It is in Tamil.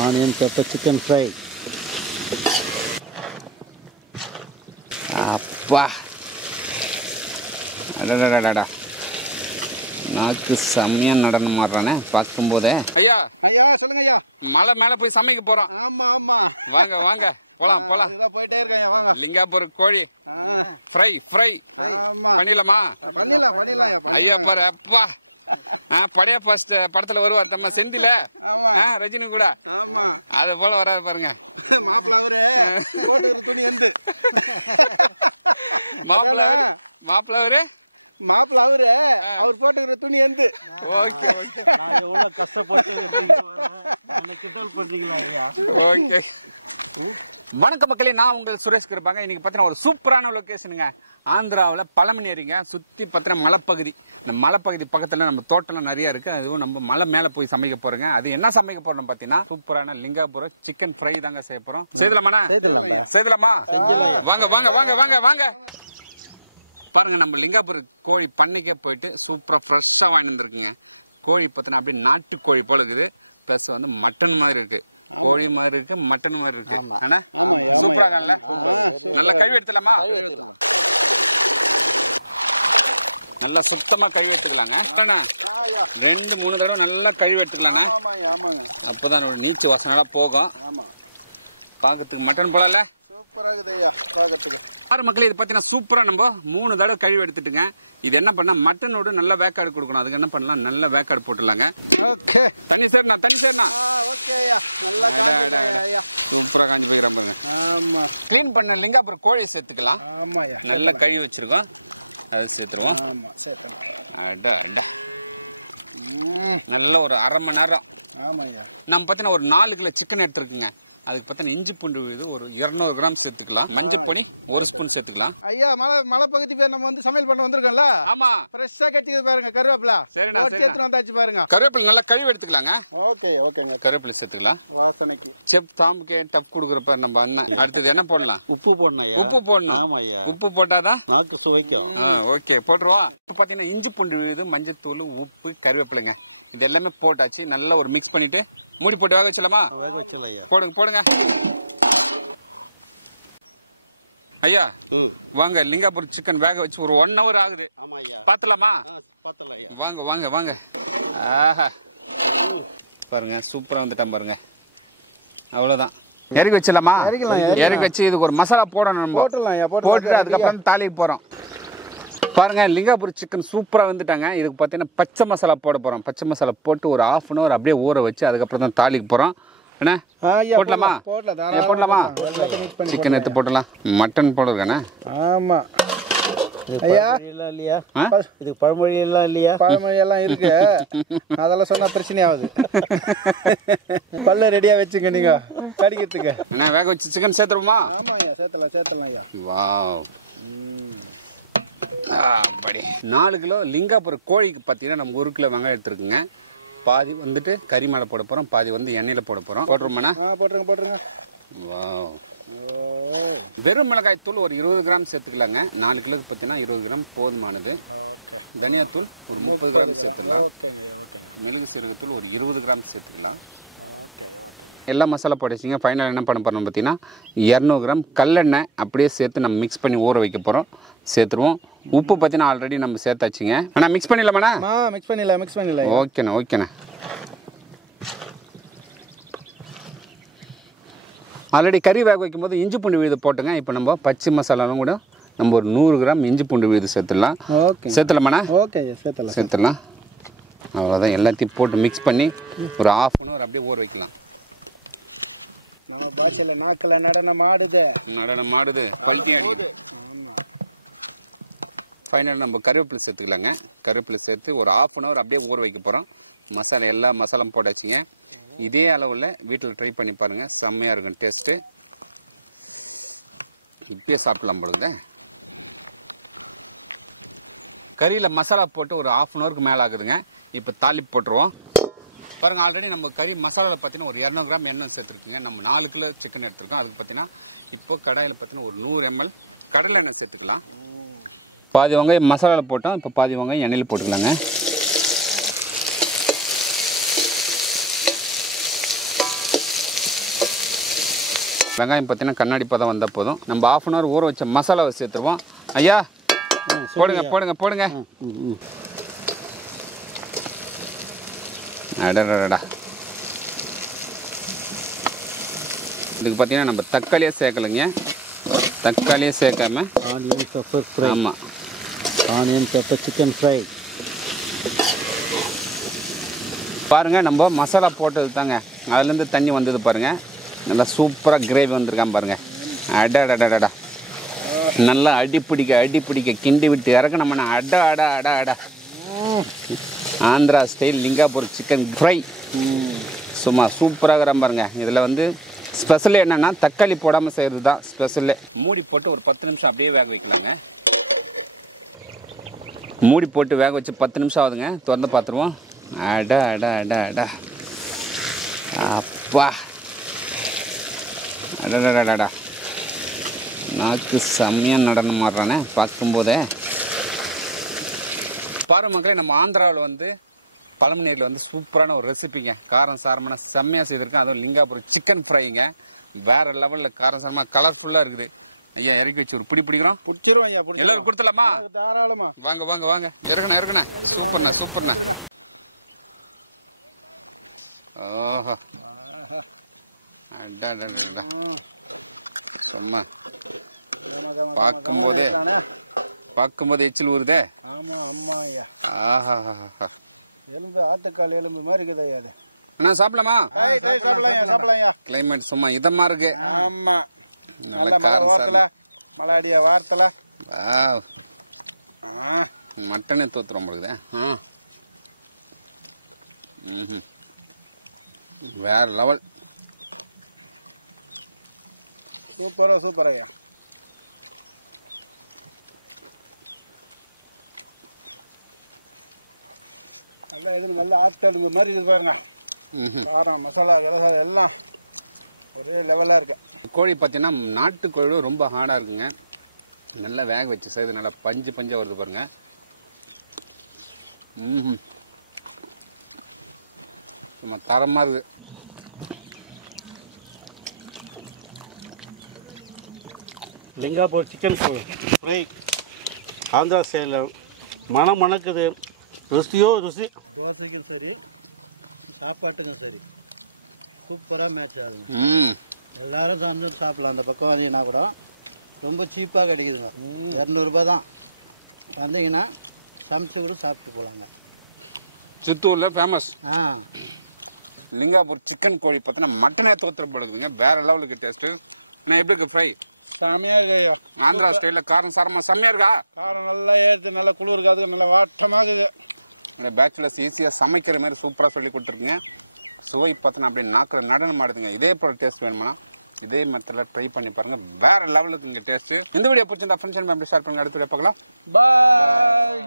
Onion pepper chicken fry. அப்பா அடடடடா, நாக்கு செம்மையா நடனம் ஆடுறானே பார்க்கும்போதே. ஐயா ஐயா சொல்லுங்க ஐயா. மலை மேல போய் சமைக்க போறோம். ஆமா ஆமா, வாங்க வாங்க போலாம் போலாம். போயிட்டே இருக்கேன். வாங்க. லிங்காபுரம் கோழி ஃப்ரை ஃப்ரை பண்ணிடலாமா? பண்ணிடலாம் ஐயா பாரு, அப்பா படையா ஃபர்ஸ்ட் படத்துல வருவார் நம்ம செந்தில, ரஜினி கூட, அது போல வராது பாருங்க. மாப்பிள்ள அவரு அவர் போட்டுக்கிற துணி எந்த. Okay okay okay. வணக்கம் மக்களே, நான் உங்கள் சுரேஷ் இருப்பாங்க. இன்னைக்கு பாத்தீங்கன்னா ஒரு சூப்பரான லொகேஷனுங்க. ஆந்திராவில் பழமணி ஏரிங்க, சுத்தி பாத்தீங்கன்னா மலைப்பகுதி. இந்த மலைப்பகுதி பக்கத்துல நம்ம தோட்டம் நிறைய இருக்கு. அதுவும் நம்ம மலை மேல போய் சமைக்க போறோங்க. அது என்ன சமைக்க போறோம் பாத்தீங்கன்னா சூப்பரான லிங்காபுரம் சிக்கன் ஃப்ரை தாங்க செய்ய போறோம். செய்தலாமா? வாங்க வாங்க வாங்க வாங்க வாங்க. பாருங்க, நம்ம லிங்காபுரம் கோழி பண்ணைக்கே போயிட்டு சூப்பரா ஃப்ரெஷ்ஷா வாங்கி வந்துருக்குங்க. கோழி பாத்தீங்கன்னா அப்படியே நாட்டு கோழி போல இருக்குது. பிளஸ் வந்து மட்டன் மாதிரி இருக்கு, கோழி மாதிரி இருக்கு, மட்டன் மாதிரி இருக்கு. சூப்பரா இருக்கான்ல? நல்லா கழுவி எடுத்துலாமா? நல்லா சுத்தமா கழுவி எடுத்துக்கலாங்க. 2-3 தடவை நல்லா கழுவி எடுத்துக்கலாங்க. அப்பதான் நீச்சு வாசனை போகும். பாக்கிறதுக்கு மட்டன் போல. மக்களே, இது பாத்தீங்கன்னா சூப்பரா நம்ம 3 தடவை கழுவி எடுத்துட்டுங்க. இது என்ன பண்ணா மட்டனோட நல்ல வேக்காடு கொடுக்கணும். அதுக்கு என்ன பண்ணலாம், நல்ல வேக்காடு போட்டுலாங்க. தண்ணி சேர்னா சூப்பரா காஞ்சி போய்க்கிறேன் பாருங்க. கிளீன் பண்ண லிங்காபுரம் கோழி சேர்த்துக்கலாம். நல்லா கழுவி வச்சிருக்கோம், அது சேர்த்துருவோம். நல்ல ஒரு 1/2 மணி நேரம். நம்ம பாத்தீங்கன்னா ஒரு 4 கிலோ சிக்கன் எடுத்துருக்குங்க. அதுக்கு பார்த்தா இஞ்சி பூண்டு விழுது ஒரு 200 கிராம் சேர்த்துக்கலாம். மஞ்சள் பொடி 1 ஸ்பூன் சேர்த்துக்கலாம். ஐயா, மலை பகுதி பேர் நம்ம வந்து சமையல் பண்ண வந்திருக்கோம்ல. ஆமா, ஃப்ரெஷ்ஷா கட்டிக்குது பாருங்க கருவேப்பிலை. சரிண்ணா, சேர்த்து வந்தாச்சு பாருங்க. கருவேப்பிலை நல்லா கழுவி எடுத்துக்கலாங்க. ஓகேங்க, கருவேப்பிலை சேர்த்துக்கலாம். வாசனைக்கு செப் தாம்புக்கே டப் குடுக்குறப்ப நம்ம அண்ணன். அடுத்தது என்ன போடலாம்? உப்பு போடணும். உப்பு போட்டாதான் நாக்கு சுவைக்கும். ஓகே, போட்டுருவா. பாத்தீங்கன்னா இஞ்சி பூண்டு விழுது, மஞ்சள் தூள், உப்பு, கருவேப்பிலைங்க, இது எல்லாமே போட்டாச்சு. நல்லா ஒரு மிக்ஸ் பண்ணிட்டு மூடி போட்டு வேக வச்சலாமா? போடுங்க. ஐயா வாங்க, லிங்காபுரம் சிக்கன் வேக வச்சு ஒரு 1 hour ஆகுது. பாத்துலாமா? வாங்க வாங்க வாங்க. ஆஹா, பாருங்க சூப்பரா வந்துட்டான் பாருங்க. அவ்வளவுதான், இறக்கி வச்சலாமா? இறக்கி வச்சு இதுக்கு ஒரு மசாலா போடணும். போட்டு அதுக்கப்புறம் தாளிக்கு போறோம். பாருங்க, லிங்காபுரம் சிக்கன் சூப்பரா வந்துட்டாங்க. இதுக்கு பாத்தீங்கன்னா பச்சை மசாலா போட போறோம். பச்சை மசாலா போட்டு ஒரு 1/2 hour அப்படியே ஊற வச்சு அதுக்கப்புறம் தான் தாளிக்கு போறோம். என்ன போடலாமா? சிக்கன் எடுத்து போடலாம். மட்டன் போடுறேன். ஆமா ஐயா, இல்லையா இதுக்கு பழமொழி எல்லாம் இல்லையா? பழமொழி எல்லாம் இருக்கு, அதெல்லாம் சொன்னா பிரச்சனை ஆகுது. பல்ல ரெடியா வச்சுங்க நீங்க கடிக்கிறதுக்கு. என்ன வேக வச்சு சிக்கன் சேர்த்துருமா? சேர்த்தலாம் ஐயா. வாவ், 4 கிலோ லிங்காபுரம் கோழிக்கு பாத்தீங்கன்னா நம்ம 1 கிலோ வெங்காயம் எடுத்துருக்குங்க. பாதி வந்துட்டு கறி மேல போட போறோம், பாதி வந்து எண்ணெயில போட போறோம். போட்டுருமாண்ணா? போட்டுருங்க. வாவ், வெறும் மிளகாய் தூள் ஒரு 20 கிராம் சேர்த்துக்கலாங்க. 4 கிலோக்கு பாத்தீங்கன்னா 20 கிராம் போதுமானது. தனியாத்தூள் ஒரு 30 கிராம் சேர்த்துக்கலாம். மிளகு சீரகத்தூள் ஒரு 20 கிராம் சேர்த்துக்கலாம். எல்லா மசாலா போட்டுச்சிங்க. ஃபைனல் என்ன பண்ண போறோம் பார்த்தீங்கன்னா 200 கிராம் கல்லெண்ணெய் அப்படியே சேர்த்து நம்ம மிக்ஸ் பண்ணி ஊற வைக்க போகிறோம். சேர்த்துருவோம். உப்பு பார்த்தீங்கன்னா ஆல்ரெடி நம்ம சேர்த்தாச்சுங்க. அண்ணா மிக்ஸ் பண்ணிடலாமாண்ணா? மிக்ஸ் பண்ணிடலாம். ஓகேண்ணா. ஆல்ரெடி கறி வேக வைக்கும்போது இஞ்சி பூண்டு விழுது போட்டுங்க. இப்போ நம்ம பச்சை மசாலாவும் கூட நம்ம ஒரு 100 கிராம் இஞ்சி பூண்டு விழுது சேர்த்துடலாம். சேர்த்துலாமாண்ணா? சேர்த்துடலாம். அவ்வளோதான், எல்லாத்தையும் போட்டு மிக்ஸ் பண்ணி ஒரு 1/2 hour அப்படியே ஊற வைக்கலாம். நடனம் ஆடுது, பல்ட்டி அடிக்குது. ஃபைனல் நம்ம கருவேப்பிலை சேர்த்துக்கலாங்க. கருவேப்பிலை சேர்த்து ஒரு 1/2 hour அப்படியே ஊற வைக்க போறோம். மசாலா எல்லா மசாலாவும் போட்டாச்சுங்க. இதே அளவுல வீட்டில் ட்ரை பண்ணி பாருங்க, செம்மையா இருக்கும் டேஸ்ட். இப்பயே சாப்பிடலாம் போடுங்க. கறியில மசாலா போட்டு ஒரு 1/2 hour மேல ஆகுதுங்க. இப்ப தாளிப்பு போட்டுருவோம். பாருங்க, ஆல்ரெடி நம்ம கறி மசாலாவில் பார்த்தீங்கன்னா ஒரு 200 கிராம் எண்ணெய் சேர்த்துருக்குங்க. நம்ம 4 கிலோ சிக்கன் எடுத்துருக்கோம். அதுக்கு பார்த்தீங்கன்னா இப்போ கடாயில் பார்த்தீங்கன்னா ஒரு 100 ml கடலை எண்ணெய் சேர்த்துக்கலாம். பாதி வெங்காயம் மசாலாவில் போட்டோம். இப்போ பாதி வெங்காயம் எண்ணெயில் போட்டுக்கலாங்க. வெங்காயம் பார்த்தீங்கன்னா கண்ணாடி பதம் வந்தால் போதும். நம்ம 1/2 hour ஊற வச்ச மசாலாவை சேர்த்துருவோம். ஐயா போடுங்க போடுங்க போடுங்க. அடடா, இதுக்கு பார்த்தீங்கன்னா நம்ம தக்காளியே சேர்க்கலைங்க. தக்காளியே சேர்க்காம ஆனியன் பெப்பர் ஃப்ரை. ஆமாம், ஆனியன் பெப்பர் சிக்கன் ஃப்ரை. பாருங்கள் நம்ம மசாலா போட்டது தாங்க, அதுலேருந்து தண்ணி வந்தது பாருங்கள். நல்லா சூப்பராக கிரேவி வந்திருக்கான் பாருங்கள். அடடடடா, நல்லா அடிப்பிடிக்க கிண்டி விட்டு இறக்க நம்ம அட ஆந்திரா ஸ்டைல் லிங்காபூர் சிக்கன் ஃப்ரை சும்மா சூப்பராக பாருங்க. இதில் வந்து ஸ்பெஷல் என்னன்னா தக்காளி போடாமல் செய்கிறது தான் ஸ்பெஷல். மூடி போட்டு ஒரு 10 நிமிஷம் அப்படியே வேக வைக்கலாங்க. மூடி போட்டு வேக வச்சு 10 நிமிஷம் ஆகுதுங்க. திறந்து பார்த்துருவோம். அட அப்பா, அடடடா, நாக்கு செம்மையாக நடனம் மாறுறானே பார்க்கும்போதே. பாரு மக்களே, நம்ம ஆந்திராவில் வந்து பழமநீரில் வந்து சூப்பரான ஒரு ரெசிபிங்க. காரம் சாரமான செம்மையாக செய்திருக்கேன். அதுவும் லிங்காபூர் சிக்கன் ஃப்ரைங்க. வேற லெவலில் காரம் சாரமாக கலர்ஃபுல்லாக இருக்குது. ஐயா இறக்கி வச்சு ஒரு பிடிக்கிறோம். எல்லாரும் கொடுத்துலாமா? தாராளமா. வாங்க வாங்க வாங்க, இறக்குண்ணா. சூப்பர்ண்ணா. ஓஹோ, அடடா, சும்மா பார்க்கும்போதே எச்சில் ஊறுதே. அண்ணா சாப்பிடலாமா? கிளைமேட் சும்மா இதமா இருக்கு. நல்ல காரம் சார். மட்டனே தோத்துறோம் போகுது. வேற லெவல். சூப்பர் ஐயா. நல்லா ஆப்டர் மாதிரி இது பாருங்க. மசாலா எல்லாம் ஒரே லெவலா இருக்கும். கோழி பார்த்தீங்கன்னா நாட்டு கோழி ரொம்ப ஹார்டா இருக்குங்க. நல்லா வேக வச்சு செய்து நல்லா பஞ்சா வருது பாருங்க. சும்மா தரமா இருக்கு. லிங்காபூர் சிக்கன் ஃப்ரை ஆந்திரா ஸ்டைலில் மனம் மணக்குது. ருசியோ ருசி. தோசைக்கும் சரி, சாப்பாட்டுக்கும் சரி, சூப்பராக மேட்ச் ஆகுது. எல்லாரும் வந்து சாப்பிடலாம். அந்த பக்கம் வந்தீங்கன்னா கூட ரொம்ப சீப்பாக கிடைக்குதுங்க. 200 ரூபாய் தான். வந்தீங்கன்னா சமைச்சு கூட சாப்பிட்டு போகலாங்க. சித்தூர்ல ஃபேமஸ் லிங்காபூர் சிக்கன் கோழி பார்த்தீங்கன்னா மட்டனே தோத்துற பழகுதுங்க. வேற லெவலுக்கு டேஸ்ட். நான் எப்படி இருக்கு ஃப்ரை? செம்மையா இருக்கு. ஆந்திரா ஸ்டைல காரம் சாரமா செம்மையா இருக்கா? காரம் நல்லா ஏத்து, நல்லா குளிர் இருக்காது, நல்லா வாட்டமாக இருக்கு. இந்த பேச்சுலர்ஸ் ஈஸியா சமைக்கிற மாதிரி சூப்பரா சொல்லி கொடுத்துருக்குங்க. சுவை பார்த்தீங்கன்னா அப்படியே நாக்குல நடனம் ஆடுதுங்க. இதே போல டேஸ்ட் வேணும்னா இதே மெத்தட்ல ட்ரை பண்ணி பாருங்க. வேற லெவலுக்கு இங்க டேஸ்ட். இந்த வீடியோ பிடிச்சிருந்தா ஃப்ரெண்ட்ஸ் அண்ட் ஃபேமிலி ஷேர் பண்ணுங்க. அடுத்த வீடியோ பார்க்கலாம். பாய்.